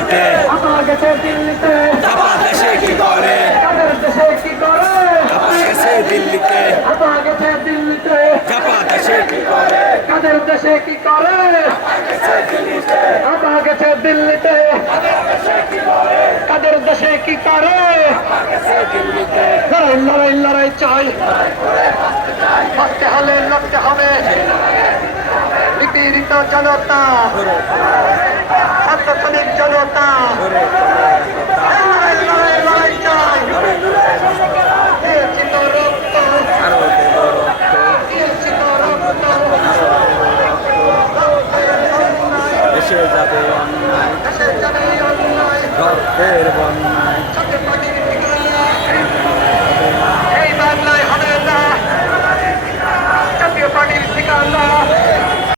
দিল্লিতে আপা গেছে দিল্লিতে চাপা দেশে কি করে কাদের দেশে কি করে চাপা গেছে দিল্লিতে আপা গেছে দিল্লিতে চাপা দেশে কি করে কাদের দেশে কি করে আপা গেছে দিল্লিতে কাদের দেশে কি করে দিল্লিতে লড়াই লড়াই লড়াই চাই বাঁচতে হলে লড়তে হবে নিপীড়িত জনতা ছাত্রছাত্রীর জনতা লড়াই লড়াই লড়াই চাই দিয়েছি তো রক্ত আরো দেব রক্ত দিয়েছি তো রক্ত এসে যাবে অন্যায় দেশের জন্য অন্যায় রক্তের বন্যা